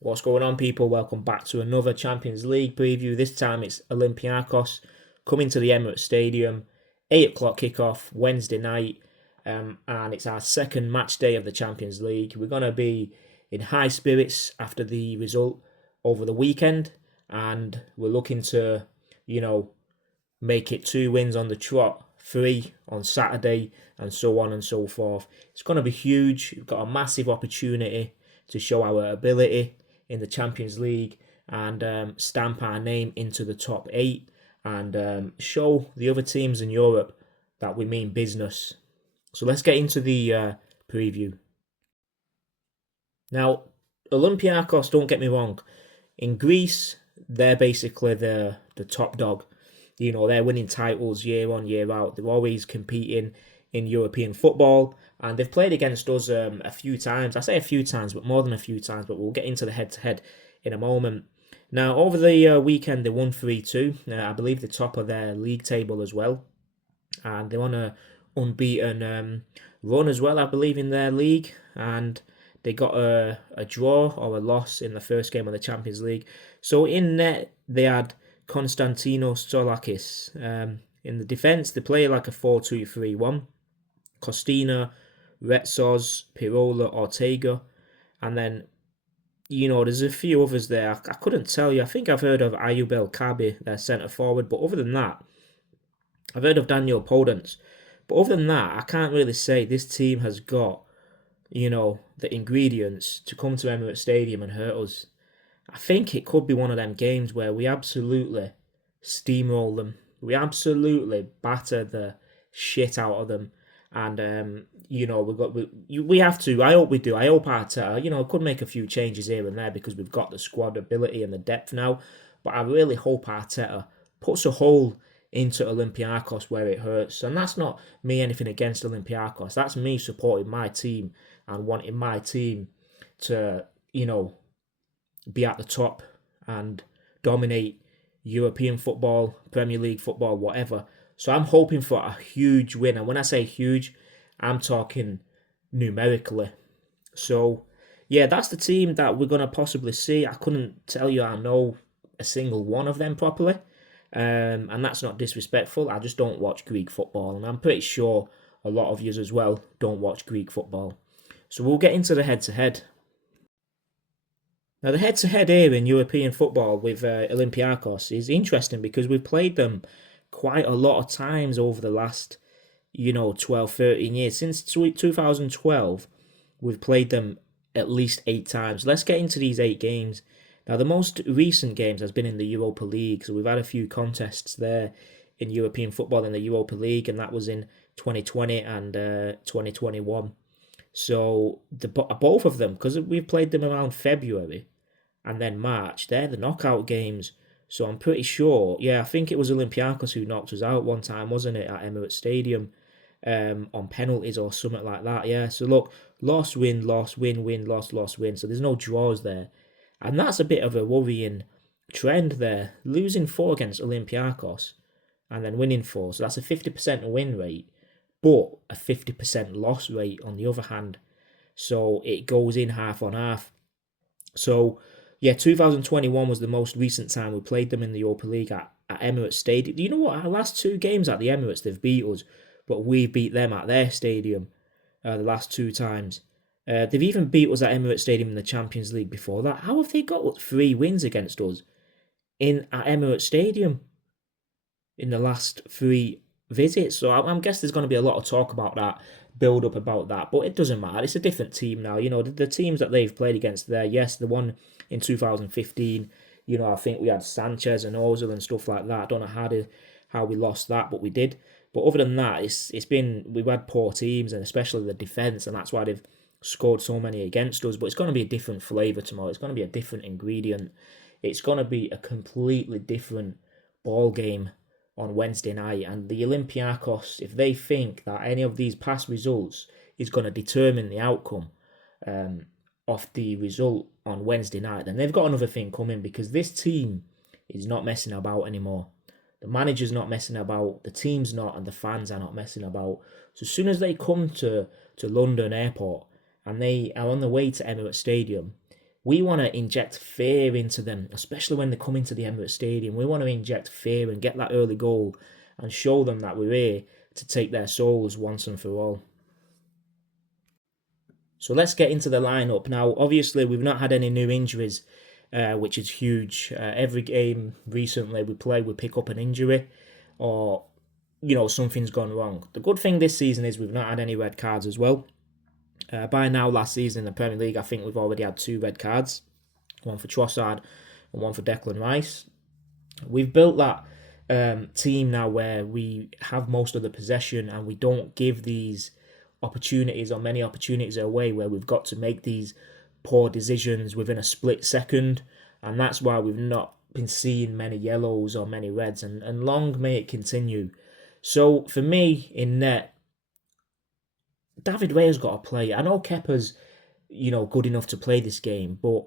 What's going on, people? Welcome back to another Champions League preview. This time it's Olympiacos coming to the Emirates Stadium, 8 o'clock kickoff Wednesday night, and it's our second match day of the Champions League. We're going to be in high spirits after the result over the weekend, and we're looking to, you know, make it 2 wins on the trot, 3 on Saturday, and so on and so forth. It's going to be huge. We've got a massive opportunity to show our ability in the Champions League and stamp our name into the top 8 and show the other teams in Europe that we mean business. So let's get into the preview. Now, Olympiacos, don't get me wrong, in Greece, they're basically the top dog. You know, they're winning titles year on, year out. They're always competing in European football, and they've played against us a few times. I say a few times, but more than a few times, but we'll get into the head-to-head in a moment. Now, over the weekend, they won 3-2. I believe the top of their league table as well, and they're on a unbeaten run as well, I believe, in their league, and they got a draw or a loss in the first game of the Champions League. So in net, they had Konstantinos Tsolakis. In the defence, they play like a 4-2-3-1. Costina, Retsos, Pirola, Ortega, and then, you know, there's a few others there. I couldn't tell you. I think I've heard of Ayub El Kabi, their centre forward, but other than that, I've heard of Daniel Podence. But other than that, I can't really say this team has got, you know, the ingredients to come to Emirates Stadium and hurt us. I think it could be one of them games where we absolutely steamroll them. We absolutely batter the shit out of them. And you know, we have to. I hope we do. I hope Arteta, you know, could make a few changes here and there because we've got the squad ability and the depth now. But I really hope Arteta puts a hole into Olympiacos where it hurts. And that's not me anything against Olympiacos. That's me supporting my team and wanting my team to, you know, be at the top and dominate European football, Premier League football, whatever. So I'm hoping for a huge win. And when I say huge, I'm talking numerically. So, yeah, that's the team that we're going to possibly see. I couldn't tell you I know a single one of them properly. And that's not disrespectful. I just don't watch Greek football. And I'm pretty sure a lot of you as well don't watch Greek football. So we'll get into the head-to-head. Now, the head-to-head here in European football with Olympiacos is interesting because we've played them quite a lot of times over the last, 12, 13 years. Since 2012, we've played them at least 8 times. Let's get into these 8 games. Now, the most recent games has been in the Europa League, so we've had a few contests there in European football in the Europa League, and that was in 2020 and 2021. So both of them, because we've played them around February and then March, they're the knockout games. So I'm pretty sure, I think it was Olympiacos who knocked us out one time, wasn't it, at Emirates Stadium on penalties or something like that. Yeah, so look, loss, win, win, loss, win. So there's no draws there. And that's a bit of a worrying trend there. Losing 4 against Olympiacos and then winning 4. So that's a 50% win rate, but a 50% loss rate on the other hand. So it goes in half on half. So, 2021 was the most recent time we played them in the Europa League at Emirates Stadium. You know what? Our last 2 games at the Emirates, they've beat us, but we beat them at their stadium the last 2 times. They've even beat us at Emirates Stadium in the Champions League before that. How have they got 3 wins against us at Emirates Stadium in the last 3 visits? So I'm guessing there's going to be a lot of talk about that, build up about that, but it doesn't matter. It's a different team now. You know, the teams that they've played against there, yes, the one in 2015, I think we had Sanchez and Ozil and stuff like that. I don't know how we lost that, but we did. But other than that, we've had poor teams, and especially the defence, and that's why they've scored so many against us. But it's going to be a different flavour tomorrow. It's going to be a different ingredient. It's going to be a completely different ball game on Wednesday night. And the Olympiacos, if they think that any of these past results is going to determine the outcome of the result on Wednesday night, then they've got another thing coming, because this team is not messing about anymore. The manager's not messing about, the team's not, and the fans are not messing about. So as soon as they come to London Airport and they are on the way to Emirates Stadium, We want to inject fear into them, especially when they come into the Emirates Stadium. We want to inject fear and get that early goal and show them that we're here to take their souls once and for all. So let's get into the lineup. Now, obviously, we've not had any new injuries, which is huge. Every game recently we play, we pick up an injury or, something's gone wrong. The good thing this season is we've not had any red cards as well. By now, last season in the Premier League, I think we've already had 2 red cards, one for Trossard and one for Declan Rice. We've built that team now where we have most of the possession and we don't give these opportunities or many opportunities away where we've got to make these poor decisions within a split second, and that's why we've not been seeing many yellows or many reds, and long may it continue. So for me in net, David Raya's got to play. I know Kepa's, good enough to play this game, but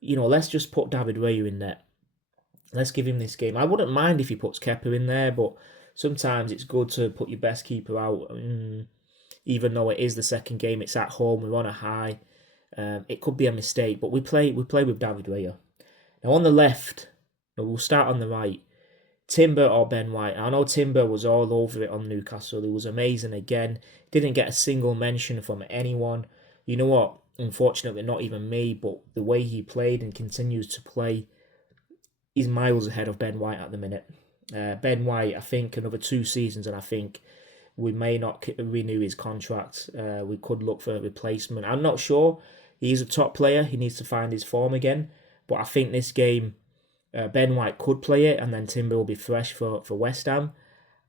let's just put David Raya in net. Let's give him this game. I wouldn't mind if he puts Kepa in there, but sometimes it's good to put your best keeper out. Even though it is the second game, it's at home, we're on a high. It could be a mistake, but we play with David Raya. Now on the left, we'll start on the right. Timber or Ben White. I know Timber was all over it on Newcastle. He was amazing again. Didn't get a single mention from anyone. You know what? Unfortunately, not even me, but the way he played and continues to play, he's miles ahead of Ben White at the minute. Ben White, I think another 2 seasons and I think we may not renew his contract. We could look for a replacement. I'm not sure. He's a top player. He needs to find his form again. But I think this game, Ben White could play it and then Timber will be fresh for West Ham.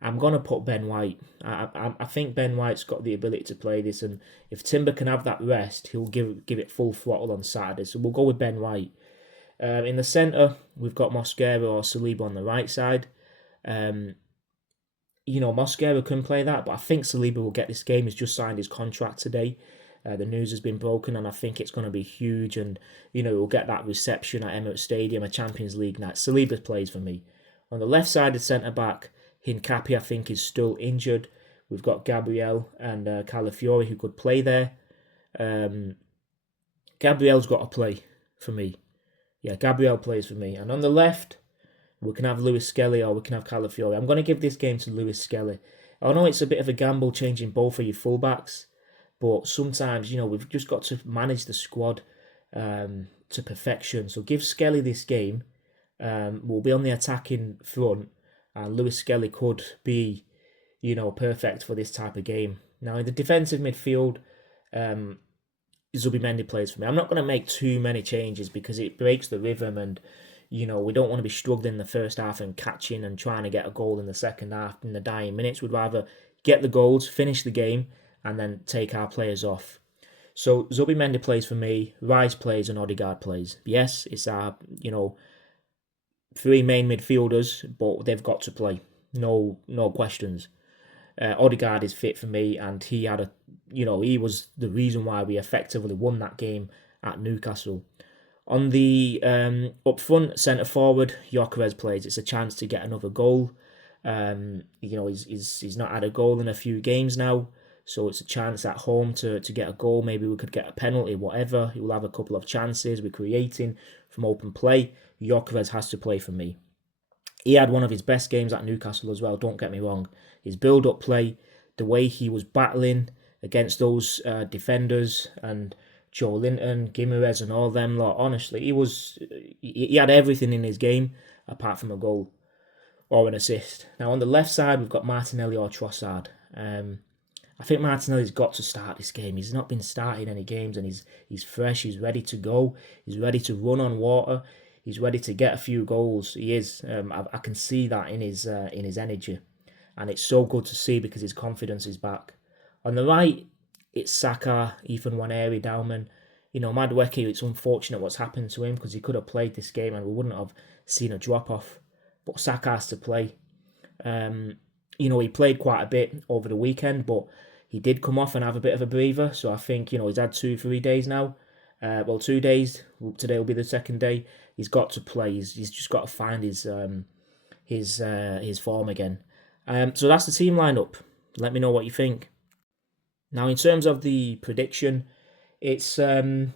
I'm going to put Ben White. I think Ben White's got the ability to play this, and if Timber can have that rest, he'll give it full throttle on Saturday. So we'll go with Ben White. In the centre, we've got Mosquera or Saliba on the right side. Mosquera can play that, but I think Saliba will get this game. He's just signed his contract today. The news has been broken, and I think it's going to be huge. And we'll get that reception at Emirates Stadium, a Champions League night. Saliba plays for me. On the left side, the centre back, Hincapié, I think is still injured. We've got Gabriel and Calafiori who could play there. Gabriel's got to play for me. Yeah, Gabriel plays for me. And on the left, we can have Lewis Skelly or we can have Calafiori. I'm going to give this game to Lewis Skelly. I know it's a bit of a gamble changing both of your fullbacks, but sometimes, we've just got to manage the squad to perfection. So give Skelly this game. We'll be on the attacking front, and Lewis Skelly could be, perfect for this type of game. Now, in the defensive midfield, Zubimendi plays for me. I'm not going to make too many changes because it breaks the rhythm and, we don't want to be struggling in the first half and catching and trying to get a goal in the second half in the dying minutes. We'd rather get the goals, finish the game, and then take our players off. So Zubimendi plays for me, Rice plays and Odegaard plays. Yes, it's our, 3 main midfielders, but they've got to play. No questions. Odegaard is fit for me, and he had he was the reason why we effectively won that game at Newcastle. On the up front, centre forward, Gyökeres plays. It's a chance to get another goal. He's not had a goal in a few games now, so it's a chance at home to get a goal. Maybe we could get a penalty, whatever. He will have a couple of chances. We're creating from open play. Gyökeres has to play for me. He had one of his best games at Newcastle as well, don't get me wrong. His build-up play, the way he was battling against those defenders and Joe Linton, Gimenez and all them lot, honestly, he had everything in his game apart from a goal or an assist. Now on the left side, we've got Martinelli or Trossard. I think Martinelli's got to start this game. He's not been starting any games and he's fresh, he's ready to go, he's ready to run on water. He's ready to get a few goals. He is. I can see that in his energy, and it's so good to see because his confidence is back. On the right, it's Saka, Ethan Nwaneri, Dauman. Madueke, it's unfortunate what's happened to him because he could have played this game and we wouldn't have seen a drop off. But Saka has to play. He played quite a bit over the weekend, but he did come off and have a bit of a breather. So I think he's had 2-3 days now. 2 days. Today will be the second day. He's got to play. He's just got to find his form again. So that's the team lineup. Let me know what you think. Now, in terms of the prediction, it's I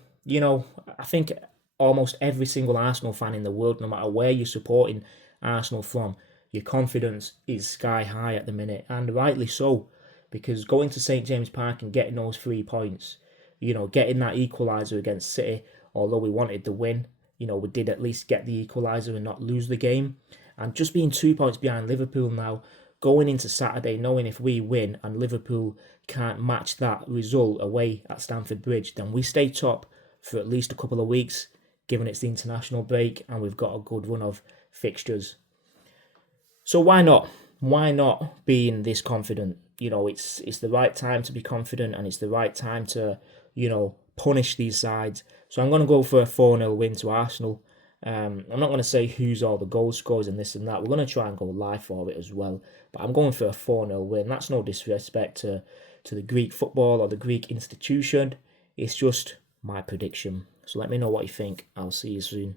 think almost every single Arsenal fan in the world, no matter where you're supporting Arsenal from, your confidence is sky high at the minute, and rightly so, because going to St James Park and getting those 3 points, getting that equaliser against City, although we wanted the win, we did at least get the equaliser and not lose the game. And just being 2 points behind Liverpool now, going into Saturday, knowing if we win and Liverpool can't match that result away at Stamford Bridge, then we stay top for at least a couple of weeks, given it's the international break and we've got a good run of fixtures. So why not? Why not being this confident? It's the right time to be confident, and it's the right time to, punish these sides. So I'm going to go for a 4-0 win to Arsenal. I'm not going to say who's all the goal scorers and this and that. We're going to try and go live for it as well. But I'm going for a 4-0 win. That's no disrespect to the Greek football or the Greek institution. It's just my prediction. So let me know what you think. I'll see you soon.